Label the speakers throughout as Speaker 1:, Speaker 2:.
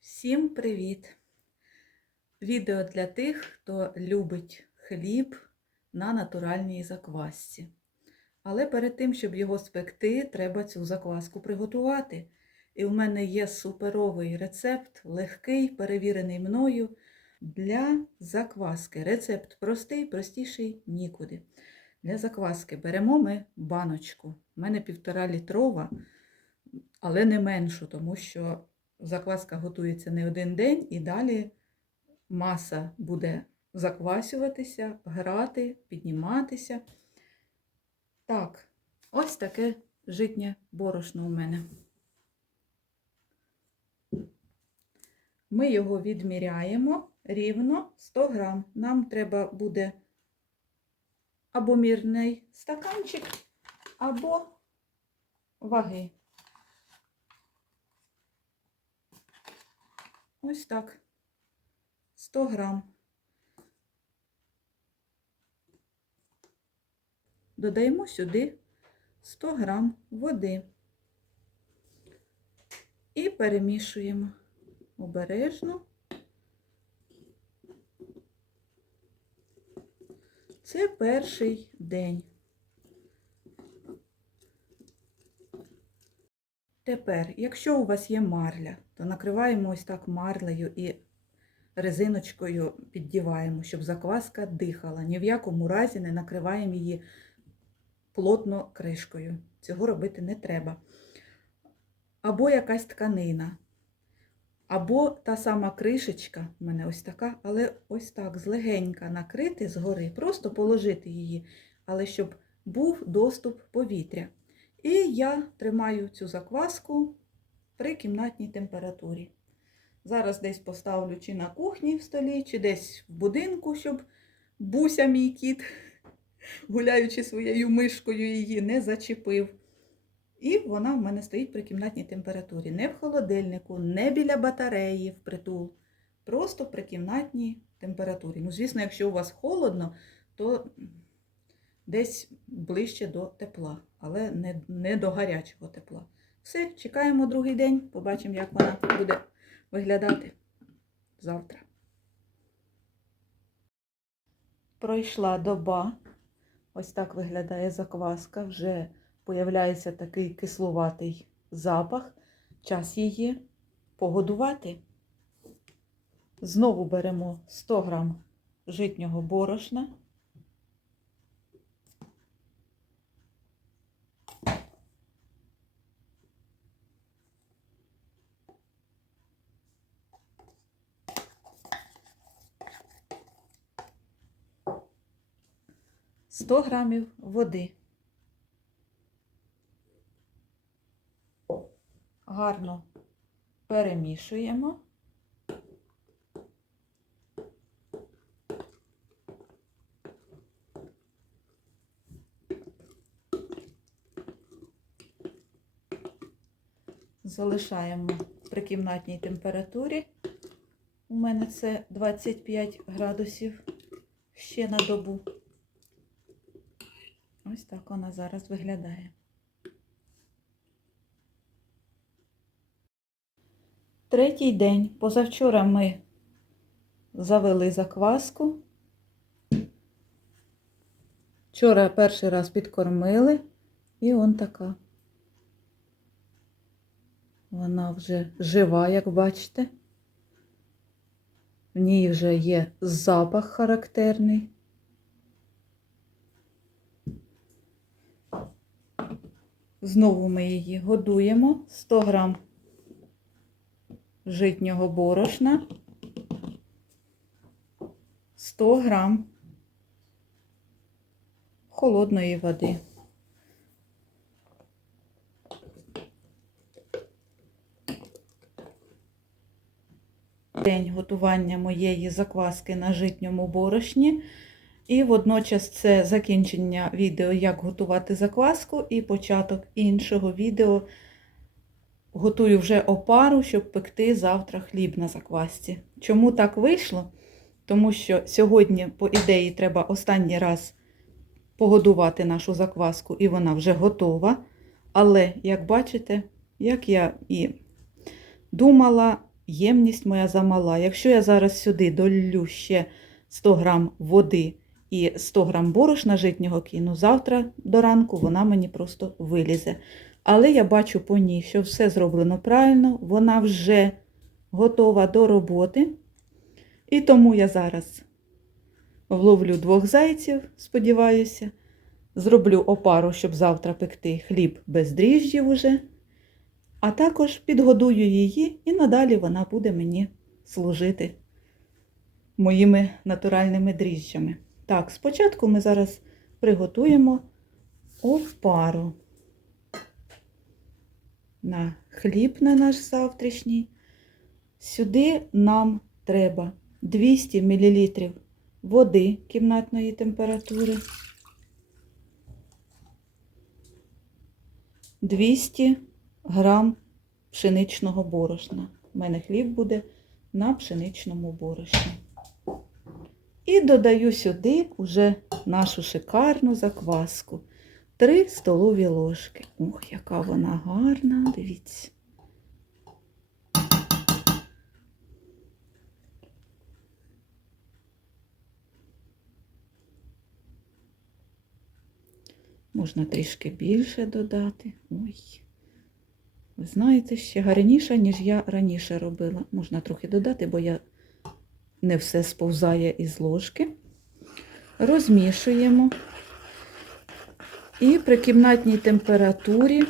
Speaker 1: Всім привіт! Відео для тих, хто любить хліб на натуральній заквасці. Але перед тим, щоб його спекти, треба цю закваску приготувати. І в мене є суперовий рецепт, легкий, перевірений мною для закваски. Рецепт простий, простіший нікуди. Для закваски беремо ми баночку. У мене півтора літрова, але не меншу, тому що закваска готується не один день і далі маса буде заквасюватися, грати, підніматися. Так, ось таке житнє борошно у мене. Ми його відміряємо рівно 100 грам. Нам треба буде або мірний стаканчик, або ваги. Ось так. 100 грам. Додаємо сюди 100 грам води і перемішуємо обережно. Це перший день. Тепер, якщо у вас є марля, то накриваємо ось так марлею і резиночкою піддіваємо, щоб закваска дихала. Ні в якому разі не накриваємо її плотно кришкою. Цього робити не треба. Або якась тканина. Або та сама кришечка, в мене ось така, але ось так злегенька накрити згори, просто положити її, але щоб був доступ повітря. І я тримаю цю закваску при кімнатній температурі. Зараз десь поставлю чи на кухні в столі, чи десь в будинку, щоб буся мій кіт, гуляючи своєю мишкою, її не зачепив. І вона в мене стоїть при кімнатній температурі. Не в холодильнику, не біля батареї впритул. Просто при кімнатній температурі. Ну, звісно, якщо у вас холодно, то десь ближче до тепла, але не, не до гарячого тепла. Все, чекаємо другий день, побачимо, як вона буде виглядати завтра. Пройшла доба. Ось так виглядає закваска. Вже появляється такий кислуватий запах. Час її погодувати. Знову беремо 100 грам житнього борошна. Сто грамів води. Гарно перемішуємо. Залишаємо при кімнатній температурі. У мене це 25 градусів ще на добу. Вона зараз виглядає. Третій день. Позавчора ми завели закваску. Вчора перший раз підкормили, і он така. Вона вже жива, як бачите. В ній вже є запах характерний. Знову ми її годуємо 100 грам житнього борошна, 100 грам холодної води. День готування моєї закваски на житньому борошні. І водночас це закінчення відео, як готувати закваску, і початок іншого відео. Готую вже опару, щоб пекти завтра хліб на заквасці. Чому так вийшло? Тому що сьогодні, по ідеї, треба останній раз погодувати нашу закваску, і вона вже готова. Але, як бачите, як я і думала, ємність моя замала. Якщо я зараз сюди долю ще 100 грам води і 100 грам борошна житнього кину, завтра до ранку вона мені просто вилізе. Але я бачу по ній, що все зроблено правильно, вона вже готова до роботи. І тому я зараз вловлю двох зайців, сподіваюся. Зроблю опару, щоб завтра пекти хліб без дріжджів уже. А також підгодую її, і надалі вона буде мені служити моїми натуральними дріжджами. Так, спочатку ми зараз приготуємо опару на хліб на наш завтрашній. Сюди нам треба 200 мл води кімнатної температури, 200 грам пшеничного борошна. У мене хліб буде на пшеничному борошні. І додаю сюди уже нашу шикарну закваску. 3 столові ложки. Ох, яка вона гарна, дивіться. Можна трішки більше додати. Ой. Ви знаєте, ще гарніша, ніж я раніше робила. Можна трохи додати, бо я не все сповзає із ложки. Розмішуємо. І при кімнатній температурі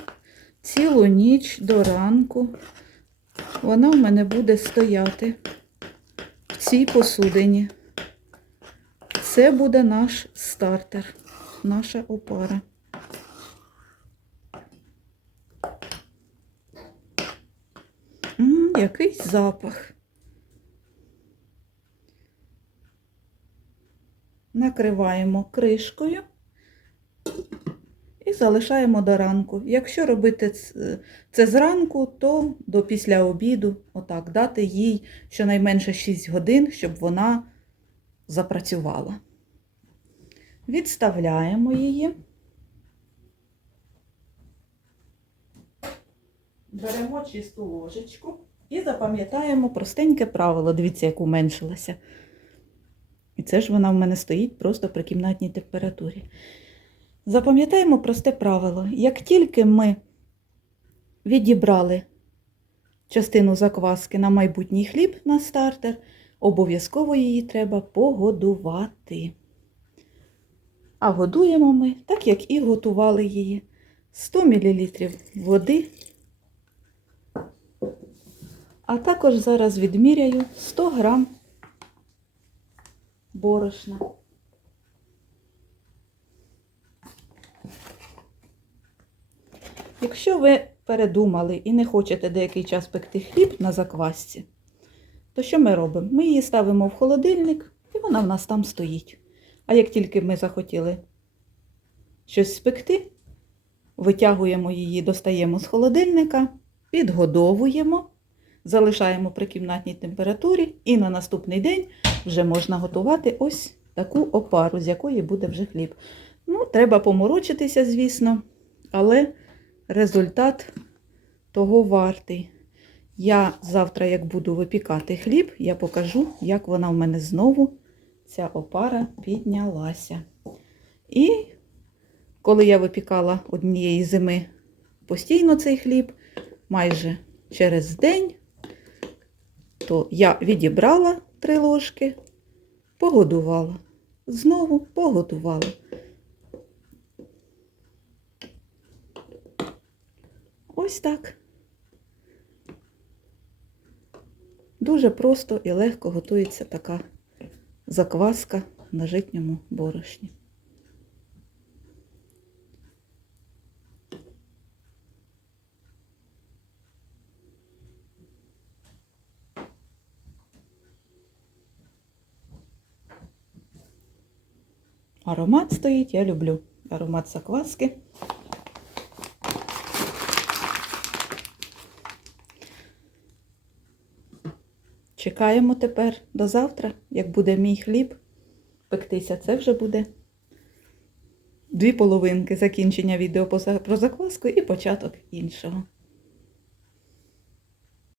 Speaker 1: цілу ніч до ранку вона в мене буде стояти в цій посудині. Це буде наш стартер, наша опара. М, який запах. Накриваємо кришкою і залишаємо до ранку. Якщо робити це зранку, то до після обіду, отак, дати їй щонайменше 6 годин, щоб вона запрацювала. Відставляємо її. Беремо чисту ложечку і запам'ятаємо простеньке правило. Дивіться, як уменшилася. І це ж вона в мене стоїть просто при кімнатній температурі. Запам'ятаємо просте правило. Як тільки ми відібрали частину закваски на майбутній хліб на стартер, обов'язково її треба погодувати. А годуємо ми, так як і готували її. 100 мл води. А також зараз відміряю 100 грам борошна. Якщо ви передумали і не хочете деякий час пекти хліб на заквасці, то що ми робимо? Ми її ставимо в холодильник, і вона в нас там стоїть. А як тільки ми захотіли щось спекти, витягуємо її, достаємо з холодильника, підгодовуємо, залишаємо при кімнатній температурі, і на наступний день вже можна готувати ось таку опару, з якої буде вже хліб. Ну, треба поморочитися, звісно, але результат того вартий. Я завтра, як буду випікати хліб, я покажу, як вона в мене знову, ця опара, піднялася. І коли я випікала однієї зими постійно цей хліб, майже через день, то я відібрала три ложки, погодувала. Знову погодувала. Ось так. Дуже просто і легко готується така закваска на житньому борошні. Аромат стоїть, я люблю аромат закваски. Чекаємо тепер до завтра, як буде мій хліб пектися. Це вже буде дві половинки закінчення відео про закваску і початок іншого.